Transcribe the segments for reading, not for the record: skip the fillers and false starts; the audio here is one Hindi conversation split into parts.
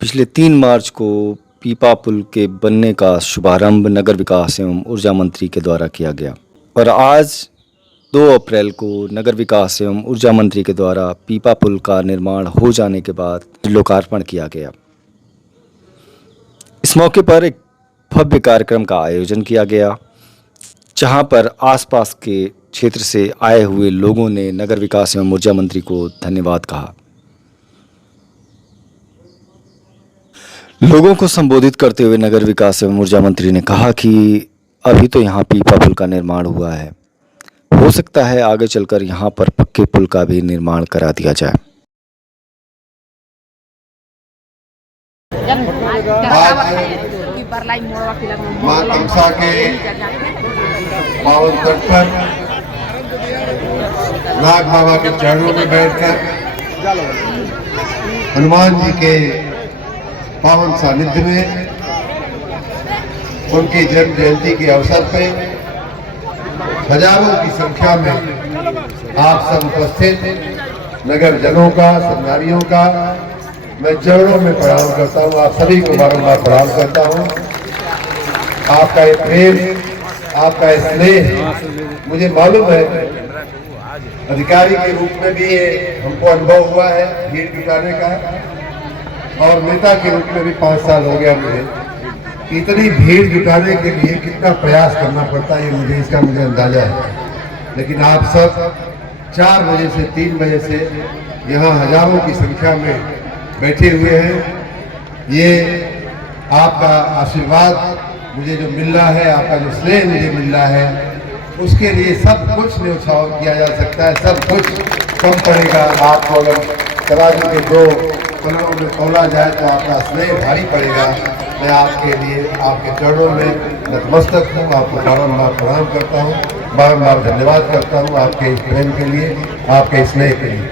पिछले 3 मार्च को पीपा पुल के बनने का शुभारंभ नगर विकास एवं ऊर्जा मंत्री के द्वारा किया गया और आज 2 अप्रैल को नगर विकास एवं ऊर्जा मंत्री के द्वारा पीपा पुल का निर्माण हो जाने के बाद लोकार्पण किया गया। इस मौके पर एक भव्य कार्यक्रम का आयोजन किया गया, जहां पर आसपास के क्षेत्र से आए हुए लोगों ने नगर विकास एवं ऊर्जा मंत्री को धन्यवाद कहा। लोगों को संबोधित करते हुए नगर विकास एवं ऊर्जा मंत्री ने कहा कि अभी तो यहाँ पीपा पुल का निर्माण हुआ है, हो सकता है आगे चलकर यहाँ पर पक्के पुल का भी निर्माण करा दिया जाए। मां तमसा के पावन तट पर नाग बाबा के चरणों में बैठकर हनुमान जी के पावन सानिध्य में उनकी जन्म जयंती के अवसर पे हजारों की संख्या में आप सब उपस्थित नगर जनों का, संगारियों का मैं चरणों में प्रणाम करता हूँ। आप सभी को बारंबार प्रणाम करता हूँ। आपका ये प्रेम, आपका ये स्नेह मुझे मालूम है, अधिकारी के रूप में भी हमको अनुभव हुआ है भीड़ जुटाने का, और नेता के रूप में भी 5 साल हो गया मुझे। इतनी भीड़ जुटाने के लिए कितना प्रयास करना पड़ता है इसका मुझे अंदाजा है। लेकिन आप सब 4 बजे से 3 बजे से यहाँ हजारों की संख्या में बैठे हुए हैं। ये आपका आशीर्वाद मुझे जो मिल रहा है, आपका जो स्नेह मुझे मिल रहा है, उसके लिए सब कुछ न्यौछावर किया जा सकता है, सब कुछ कम पड़ेगा। आपको अगर तराजू के 2 पलड़ों में तोला जाए तो आपका स्नेह भारी पड़ेगा। मैं आपके लिए आपके चरणों में नतमस्तक हूँ, आपको बारंबार प्रणाम करता हूँ, बारंबार धन्यवाद करता हूँ आपके इस प्रेम के लिए, आपके स्नेह के लिए।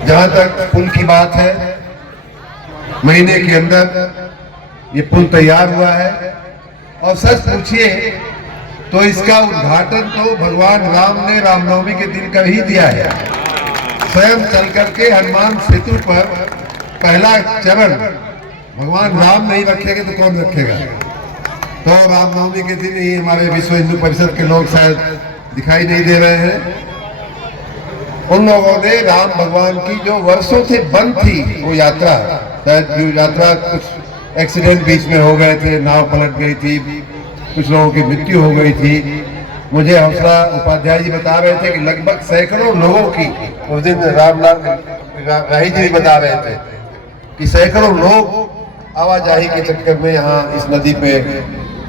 जहाँ तक पुल की बात है, महीने के अंदर ये पुल तैयार हुआ है और सच पूछिए तो इसका उद्घाटन तो भगवान राम ने रामनवमी के दिन कर ही दिया है। स्वयं चल करके हनुमान सेतु पर पहला चरण भगवान राम नहीं रखेंगे तो कौन रखेगा। तो रामनवमी के दिन ही हमारे विश्व हिंदू परिषद के लोग शायद दिखाई नहीं दे रहे हैं। उन लोगों ने राम भगवान की जो वर्षों से बंद थी वो यात्रा, शायद यात्रा कुछ एक्सीडेंट बीच में हो गए थे, नाव पलट गई थी, कुछ लोगों की मृत्यु हो गई थी। मुझे हौसला उपाध्याय जी बता रहे थे कि लगभग सैकड़ों लोगों की, उस दिन रामलाल राही जी भी बता रहे थे कि सैकड़ों लोग आवाजाही के चक्कर में यहाँ इस नदी पे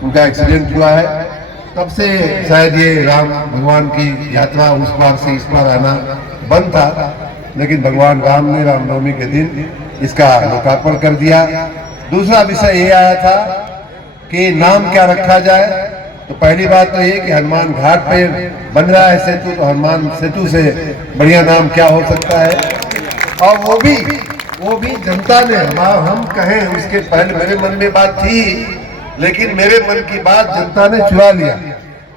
उनका एक्सीडेंट हुआ है। तब से शायद ये राम भगवान की यात्रा उस पार से इस पार आना बंद था, लेकिन भगवान राम ने रामनवमी के दिन इसका लोकार्पण कर दिया। दूसरा विषय ये आया था कि नाम क्या रखा जाए। तो पहली बात तो ये कि हनुमान घाट पे बन रहा है सेतु, तो हनुमान सेतु से बढ़िया नाम क्या हो सकता है। और वो भी जनता ने, हम कहें उसके पहले मेरे मन में बात थी, लेकिन मेरे मन की बात जनता ने चुरा लिया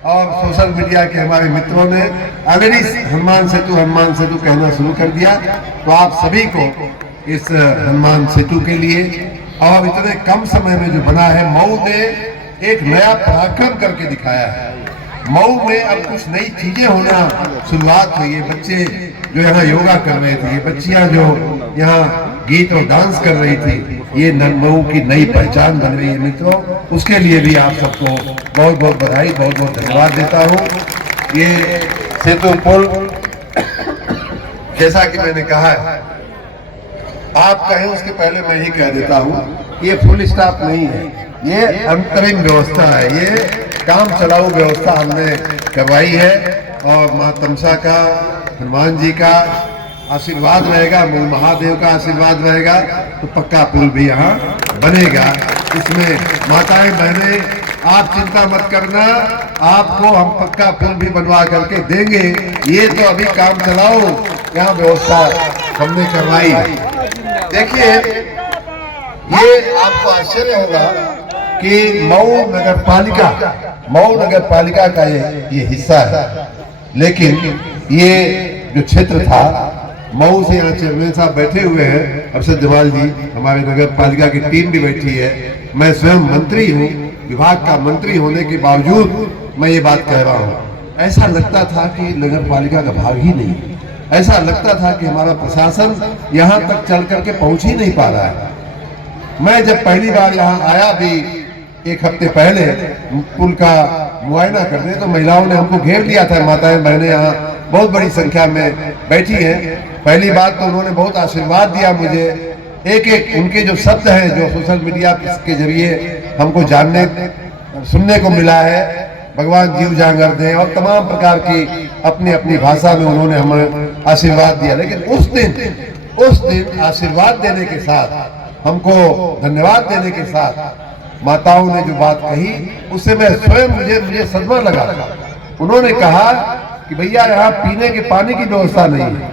और सोशल मीडिया के हमारे मित्रों ने ऑलरेडी हनुमान सेतु कहना शुरू कर दिया। तो आप सभी को इस हनुमान सेतु के लिए, और इतने कम समय में जो बना है, मऊ ने एक नया पराक्रम करके दिखाया है। मऊ में अब कुछ नई चीजें होना शुरुआत हुई है। बच्चे जो यहाँ योगा कर रहे थे, बच्चियां जो यहाँ गीत और डांस कर रही थी, ये मऊ की नई पहचान बन रही है मित्रों। उसके लिए भी आप सबको बहुत बहुत बधाई, बहुत बहुत धन्यवाद देता हूँ। ये सेतु पुल, जैसा कि मैंने कहा है, आप कहें उसके पहले मैं ही कह देता हूँ, ये फुल स्टॉप नहीं है, ये अंतरिम व्यवस्था है, ये काम चलाऊ व्यवस्था हमने करवाई है। और मां तमसा का, हनुमान जी का आशीर्वाद रहेगा, मूल महादेव का आशीर्वाद रहेगा, तो पक्का पुल भी यहाँ बनेगा। इसमें माताएं बहनें आप चिंता मत करना, आपको हम पक्का पुल भी बनवा करके देंगे। ये तो अभी काम चलाओ यहाँ व्यवस्था हमने करवाई है। देखिए, ये आपको आश्चर्य होगा कि मऊ नगर पालिका का ये हिस्सा है, लेकिन ये जो क्षेत्र था मऊ से यहाँ चेयरमैन साहब बैठे हुए हैं, अरशद जमाल जी, हमारे नगर पालिका की टीम भी बैठी है। मैं स्वयं मंत्री हूँ, विभाग का मंत्री होने के बावजूद मैं ये बात कह रहा हूँ। ऐसा लगता था कि नगर पालिका का भाग ही नहीं, ऐसा लगता था कि हमारा प्रशासन यहाँ तक चल करके पहुँच ही नहीं पा रहा है। मैं जब पहली बार यहाँ आया भी एक हफ्ते पहले पुल का मुआयना करने, तो महिलाओं ने हमको घेर लिया था। माताएं बहनें यहाँ बहुत बड़ी संख्या में बैठी हैं। पहली बात तो उन्होंने बहुत आशीर्वाद दिया मुझे। एक एक उनके जो शब्द हैं जो सोशल मीडिया के जरिए हमको जानने सुनने को मिला है, भगवान जीव जांगर दें, और तमाम प्रकार की अपनी अपनी भाषा में उन्होंने हमें आशीर्वाद दिया। लेकिन उस दिन आशीर्वाद देने के साथ, हमको धन्यवाद देने के साथ माताओं ने जो बात कही, उससे मैं स्वयं मुझे सदमा लगा। उन्होंने कहा कि भैया यहाँ पीने के पानी की व्यवस्था नहीं है।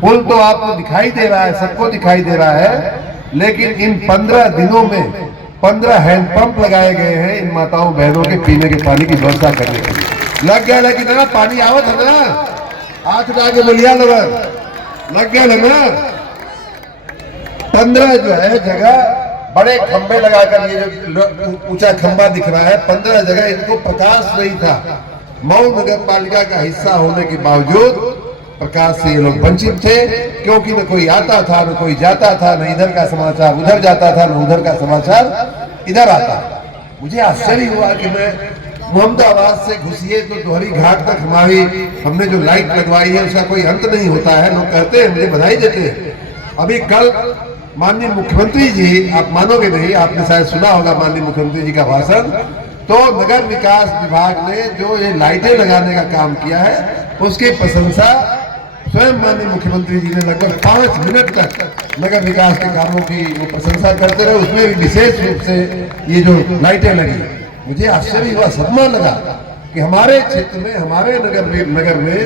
पुल तो आपको दिखाई दे रहा है, सबको दिखाई दे रहा है, लेकिन इन 15 दिनों में 15 हैंडपंप लगाए गए हैं इन माताओं बहनों के पीने के पानी की व्यवस्था करने के लिए। लग गया लेकिन ना पानी आवत है ना, आंख के बलिया लग गया ना। 15 जो है जगह बड़े खंबे लगाकर, ये जो ऊंचा खंबा दिख रहा है, 15 जगह इनको प्रकाश नहीं था। मऊ नगर पालिका का हिस्सा होने के बावजूद प्रकाश से ये लोग वंचित थे, क्योंकि न कोई आता था, न कोई जाता था, न इधर का समाचार उधर जाता था, न उधर का समाचार इधर आता। मुझे आश्चर्य हुआ कि मैं मोहम्मदाबाद से घुसिए तो दोहरी घाट तक हमने जो लाइट लगवाई है उसका कोई अंत नहीं होता है। लोग कहते हैं, मुझे बधाई देते हैं। अभी कल माननीय मुख्यमंत्री जी, आप मानोगे नहीं, आपने शायद सुना होगा माननीय मुख्यमंत्री जी का भाषण, तो नगर विकास विभाग ने जो ये लाइटें लगाने का काम किया है उसकी प्रशंसा स्वयं माननीय मुख्यमंत्री जी ने लगभग 5 मिनट तक नगर विकास के कामों की वो प्रशंसा करते रहे। उसमें भी विशेष रूप से ये जो लाइटें लगी, मुझे आश्चर्य हुआ, सदमा लगा कि हमारे क्षेत्र में, हमारे नगर में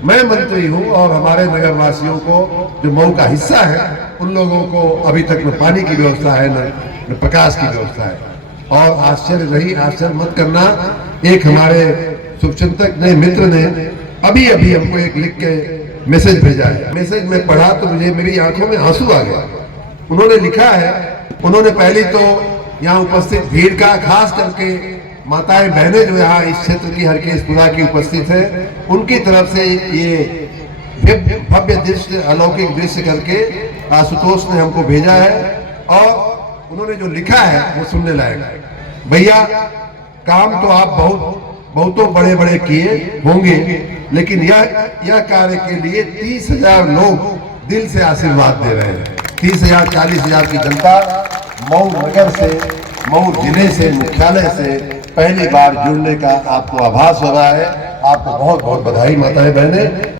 मैं मंत्री हूं और हमारे नगर वासियों को जो मऊ का हिस्सा है उन लोगों को अभी तक न पानी की व्यवस्था है, न प्रकाश की व्यवस्था है। और आश्चर्य मत करना, एक हमारे शुभचिंतक ने, मित्र ने अभी हमको एक लिख के मैसेज भेजा है। मैसेज में पढ़ा तो मेरी आंखों में आंसू आ गया। उन्होंने लिखा है, उन्होंने पहले तो यहाँ उपस्थित भीड़ का, खास करके माताएं बहनें जो यहाँ इस क्षेत्र की हरकेशपुरा की उपस्थित है, उनकी तरफ से ये भव्य दृश्य, अलौकिक दृश्य करके आशुतोष ने हमको भेजा है। और उन्होंने जो लिखा है वो सुनने लायक है। भैया, काम तो आप बहुतों बड़े किए होंगे, लेकिन यह कार्य के लिए 30,000 लोग दिल से आशीर्वाद दे रहे हैं। 30,000 40,000 की जनता मऊ नगर से, मऊ जिले से, मुख्यालय से पहली बार जुड़ने का आपको आभास हो रहा है। आपको बहुत बहुत बधाई माताएं बहनें।